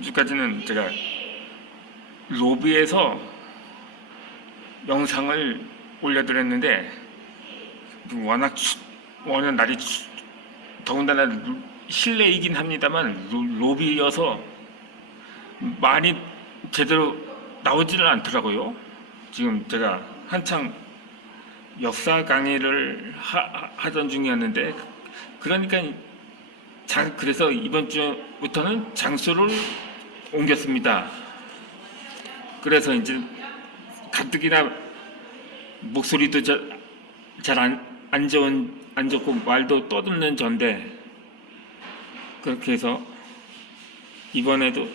지금까지는 제가 로비에서 영상을 올려드렸는데 워낙 날이 더군다나 실내이긴 합니다만 로비여서 많이 제대로 나오지는 않더라고요. 지금 제가 한창 역사 강의를 하던 중이었는데, 그러니까 그래서 이번 주부터는 장소를 옮겼습니다. 그래서 이제 가뜩이나 목소리도 잘 안 좋고 말도 떠듬는 전데, 그렇게 해서 이번에도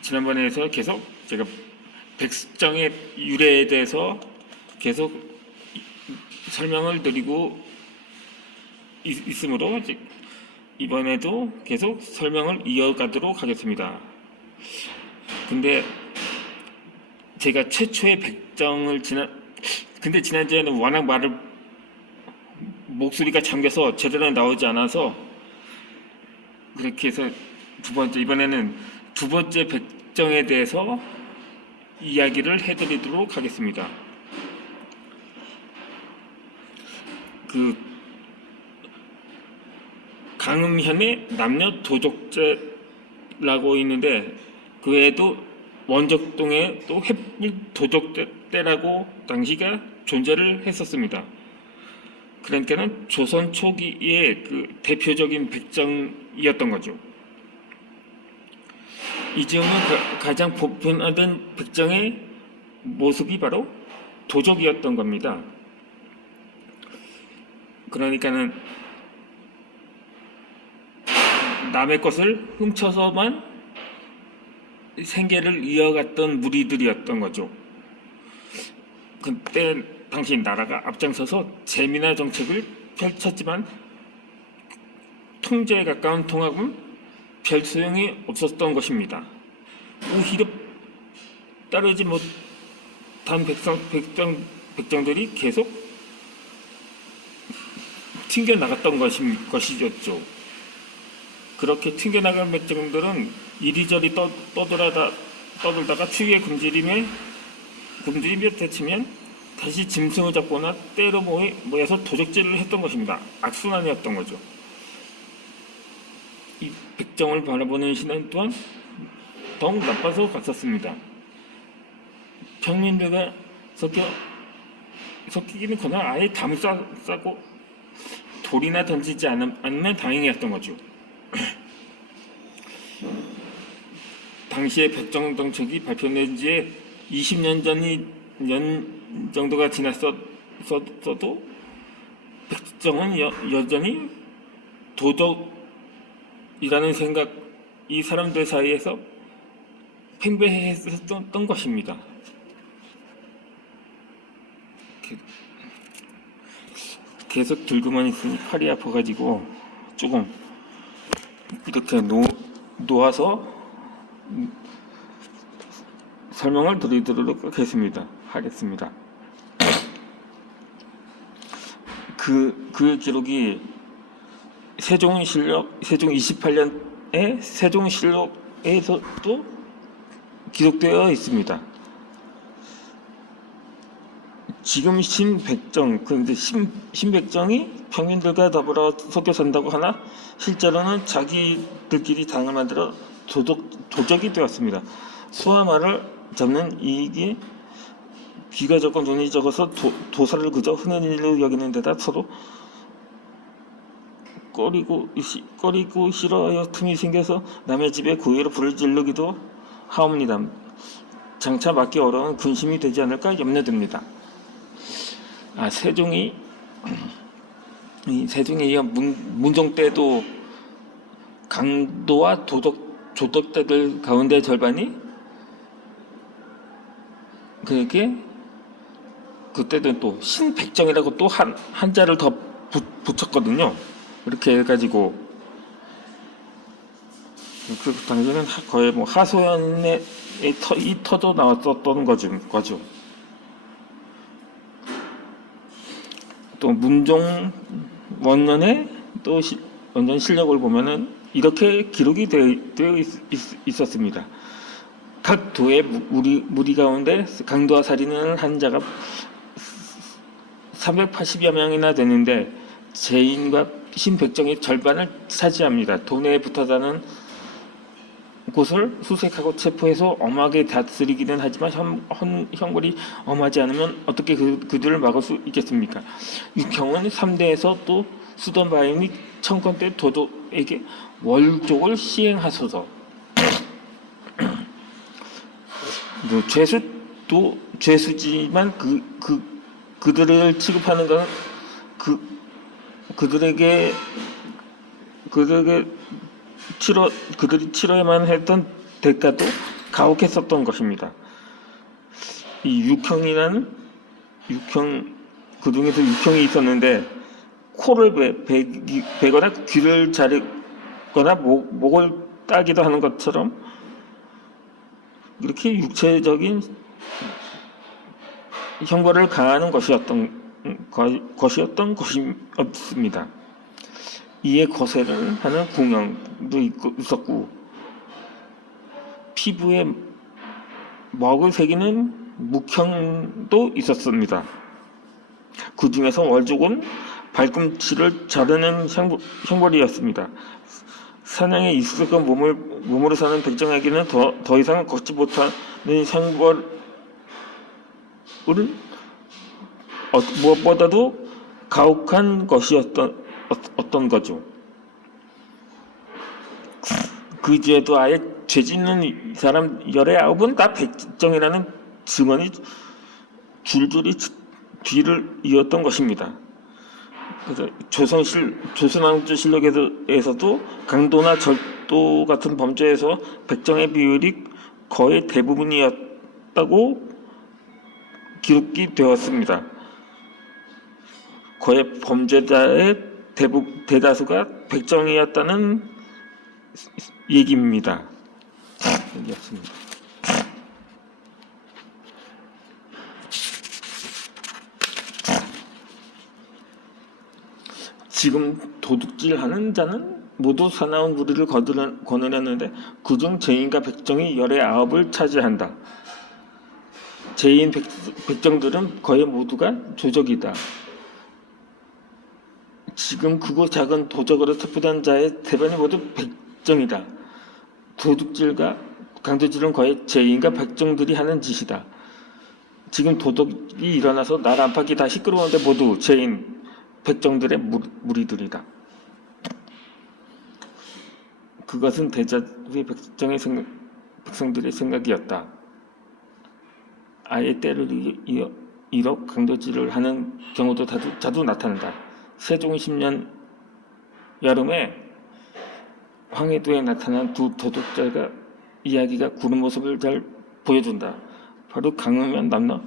지난번에 해서 계속 제가 백정의 유래에 대해서 계속 설명을 드리고 있으므로 이번에도 계속 설명을 이어가도록 하겠습니다. 근데 제가 최초의 백정을 근데 지난주에는 워낙 목소리가 잠겨서 제대로 나오지 않아서 그렇게 해서 이번에는 두 번째 백정에 대해서 이야기를 해드리도록 하겠습니다. 강음현의 남녀 도적죄라고 있는데, 그 외에도 원적동의 또 횃불 도적죄라고 당시가 존재를 했었습니다. 그러니까는 조선 초기의 그 대표적인 백정이었던 거죠. 이 즈음에 가장 보편화된 백정의 모습이 바로 도적이었던 겁니다. 그러니까는 남의 것을 훔쳐서만 생계를 이어갔던 무리들이었던 거죠. 그때 당시 나라가 앞장서서 재민화 정책을 펼쳤지만 통제에 가까운 통합은 별 소용이 없었던 것입니다. 오히려 따르지 못한 백정들이 계속 튕겨나갔던 것이었죠. 그렇게 튕겨나간 백정들은 이리저리 떠돌다가 추위에 굶주림에 대치면 다시 짐승을 잡거나 때로 모여서 도적질을 했던 것입니다. 악순환이었던 거죠. 이 백정을 바라보는 시선 또한 더욱 나빠서 갔었습니다. 평민들과 섞이기는커녕 아예 감싸고 돌이나 던지지 않으면 다행이었던 거죠. 당시의 백정 정책이 발표된 지에 20년 정도가 지났어도 백정은 여전히 도덕이라는 생각이 사람들 사이에서 팽배했었던 것입니다. 계속 들고만 있으니 팔이 아파가지고 조금 이렇게 놓아서 설명을 드리도록 하겠습니다. 그 기록이 세종실록, 세종 28년에 세종실록에서도 기록되어 있습니다. 지금 신백정, 그런데 신백정이 평민들과 더불어 섞여 산다고 하나 실제로는 자기들끼리 당을 만들어 도적이 되었습니다. 수와 말을 잡는 이익이 귀가 적고 눈이 적어서 도사를 그저 흔한 일로 여기는 데다 서로 꺼리고 싫어하여 틈이 생겨서 남의 집에 고의로 불을 지르기도 하옵니다. 장차 막기 어려운 군심이 되지 않을까 염려됩니다. 세종이 문종 때도 강도와 조덕자들 가운데 절반이 그때도 또 신백정이라고 또 한자를 더 붙였거든요. 이렇게 해가지고 그 당시에는 거의 하소연의 이 터도 나왔었던 거죠. 또 문종 원년의 또 원년 실력을 보면은 이렇게 기록이 되어 있었습니다. 각 도의 무리 가운데 강도와 살인을 한 자가 380여 명이나 되는데 죄인과 신백정이 절반을 차지합니다. 도내에 붙어 사는 곳을 수색하고 체포해서 엄하게 다스리기는 하지만 형벌이 엄하지 않으면 어떻게 그들을 막을 수 있겠습니까? 이 경우는 3대에서 또 쓰던 바이니 청건대 도독에게 월족을 시행하소서. 죄수도 죄수지만 그들을 취급하는 것은 그들이 치러야만 했던 대가도 가혹했었던 것입니다. 이 그 중에서 6형이 있었는데 코를 베거나 귀를 자르거나 목을 따기도 하는 것처럼 이렇게 육체적인 형벌을 가하는 것이었던 것이었습니다. 이에 거세를 하는 궁형도 있었고 피부에 먹을 새기는 묵형도 있었습니다. 그 중에서 월족은 발꿈치를 자르는 형벌이었습니다. 사냥에 익숙한 몸으로 사는 백정에게는 더 이상 걷지 못하는 형벌을 무엇보다도 가혹한 것이었던 거죠. 그 죄도 아예 죄 짓는 사람 19은 다 백정이라는 증언이 줄줄이 뒤를 이었던 것입니다. 그래서 조선왕조실록에서도 강도나 절도 같은 범죄에서 백정의 비율이 거의 대부분이었다고 기록이 되었습니다. 거의 범죄자의 대다수가 백정이었다는 얘기입니다. 여기였습니다. 지금 도둑질하는 자는 모두 사나운 무리를 거느렸는데 그중 죄인과 백정이 열의 9을 차지한다. 죄인 백정들은 거의 모두가 조적이다. 지금 크고 작은 도적으로 체포된 자의 대부분이 모두 백정이다. 도둑질과 강도질은 거의 죄인과 백정들이 하는 짓이다. 지금 도둑이 일어나서 날 안팎이 다 시끄러운데 모두 죄인 백정들의 무리들이다. 그것은 대자의 백성들의 생각이었다. 아예 때를 이어 강도질을 하는 경우도 자주 나타난다. 세종 10년 여름에 황해도에 나타난 두 도둑자가 이야기가 그런 모습을 잘 보여준다. 바로 강흥면 남로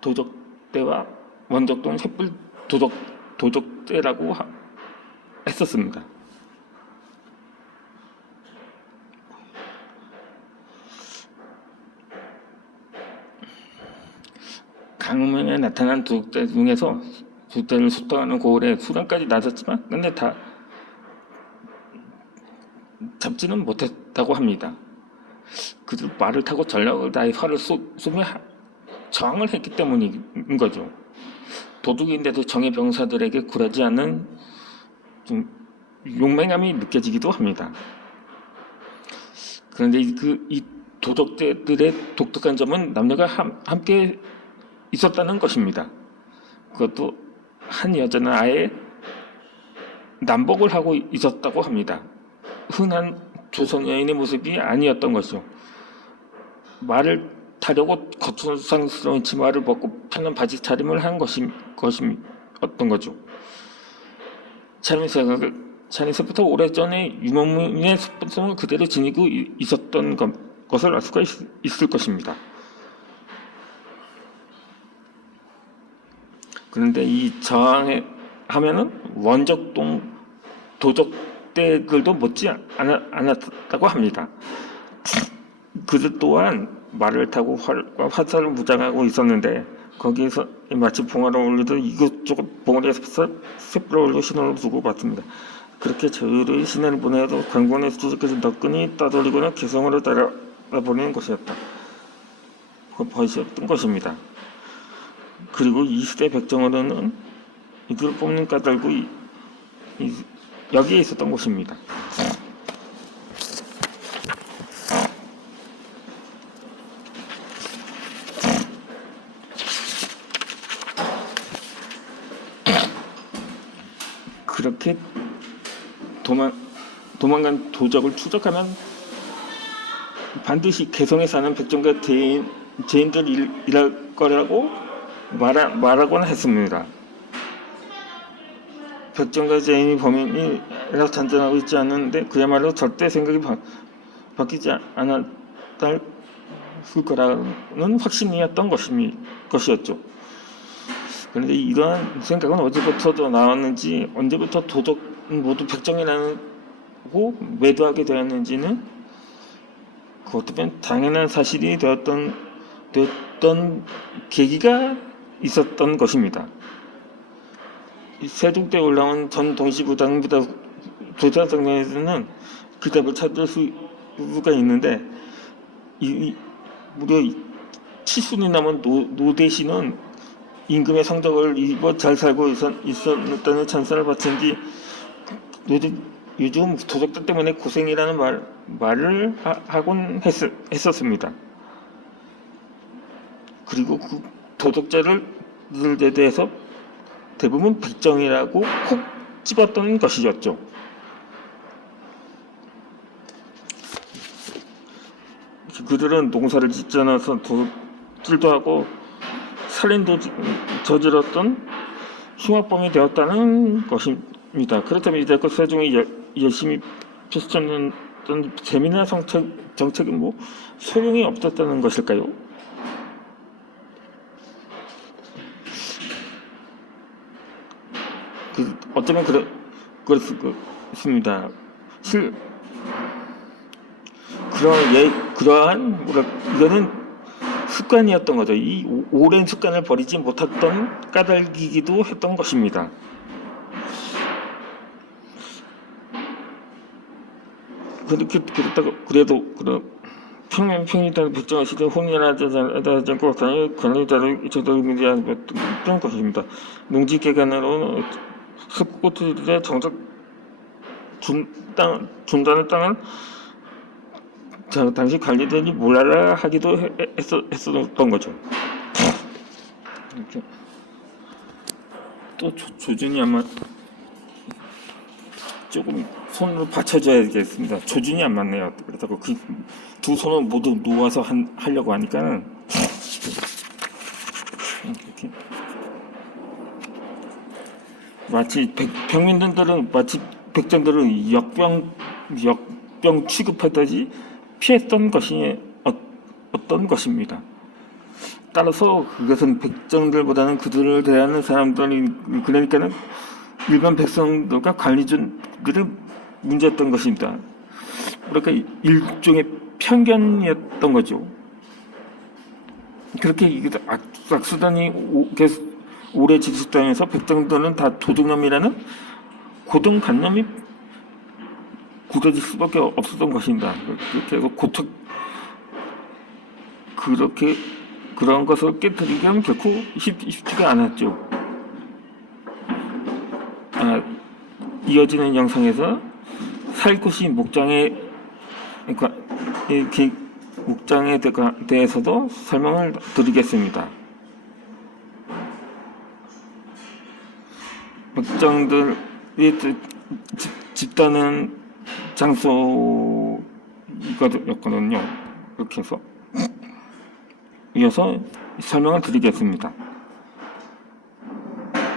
도적대와 원적동 횃불 도적대라고 했었습니다. 강흥면에 나타난 도적대 중에서 도적대를 소탕하는 고을에 수량까지 나섰지만 근데 다 잡지는 못했다고 합니다. 그들 말을 타고 전력을 다해 활을 쏘며 저항을 했기 때문인 거죠. 도둑인데도 정예 병사들에게 굴하지 않는 좀 용맹함이 느껴지기도 합니다. 그런데 이 도적들의 독특한 점은 남녀가 함께 있었다는 것입니다. 그것도 한 여자는 아예 남복을 하고 있었다고 합니다. 흔한 조선 여인의 모습이 아니었던 것이죠. 말을 타려고 거추장스러운 치마를 벗고 편한 바지 차림을 한 것이었던 거죠. 차림새부터 오래전에 유목민의 습성을 그대로 지니고 있었던 것을 알 수가 있을 것입니다. 그런데 이 저항하면은 원적동 도적대들도 못지 않았다고 합니다. 그들 또한 말을 타고 활과 화살을 무장하고 있었는데 거기에서 마치 봉화를 올리듯 이것저것 봉우리에서 횃불을 올려 신호를 주고 받습니다. 그렇게 저희의 시내를 보내도 강권의 수도께서 너끈히 따돌리고는 개성으로 따라보내는 것이었던 것입니다. 그리고 이 시대 백정으로는 이들을 뽑는 까닭도 여기에 있었던 것입니다. 그렇게 도망간 도적을 추적하면 반드시 개성에 사는 백정과 죄인들이랄 거라고 말하곤 했습니다. 백정과 죄인이 범인이라고 단정하고 있지 않는데 그야말로 절대 생각이 바뀌지 않았을 거라는 확신이었던 것이었죠. 그런데 이러한 생각은 어디부터 나왔는지, 언제부터 도덕은 모두 백정이라고 매도하게 되었는지는 그것도 당연한 사실이 되었던 계기가 있었던 것입니다. 세종 때 올라온 전 동시부당 조사정에서는 그 답을 찾을 수가 있는데, 무려 7순이 남은 노대신은 임금의 성적을 입어 잘 살고 있었다는 찬사를 바친 뒤 요즘 도적들 때문에 고생이라는 말을 하곤 했었습니다. 그리고 그 도덕자들에 대해서 대부분 백정이라고 콕 집었던 것이었죠. 그들은 농사를 짓지 않아서 도둑질도 하고 살인도 저질렀던 흉악범이 되었다는 것입니다. 그렇다면 이제껏 세종이 열심히 펼쳤던 재미난 정책은 소용이 없었다는 것일까요? 어쩌면 그렇습니다. 이거는 습관이었던 거죠. 이 오랜 습관을 버리지 못했던 까닭이기도 했던 것입니다. 그래도 평민이라는 백정의 시대 혼인하지 않고 관리자를 저들미디하는 그런 것입니다. 농지개간으로 습꽃들의 정작 준다는 땅은 당시 관리들이 몰라라 하기도 했었던 거죠. 이렇게. 또 조준이 아마 조금 손으로 받쳐줘야겠습니다. 조준이 안 맞네요. 그래서 그 두 손을 모두 놓아서 하려고 하니까는 이렇게. 마치 평민들은 마치 백정들은 역병 취급하듯이 피했던 것이 어떤 것입니다. 따라서 그것은 백정들보다는 그들을 대하는 사람들이, 그러니까는 일반 백성들과 관리들의 문제였던 것입니다. 그러니까 일종의 편견이었던 거죠. 그렇게 악수단이 오래 지속되면서 백정들은 다 도둑놈이라는 고정관념이 굳어질 수밖에 없었던 것입니다. 그렇게 해서 그런 것을 깨뜨리기는 결코 쉽지가 않았죠. 이어지는 영상에서 살구시 목장에 대해서도 설명을 드리겠습니다. 백정들이 집단은 장소였거든요. 이렇게 해서 이어서 설명을 드리겠습니다.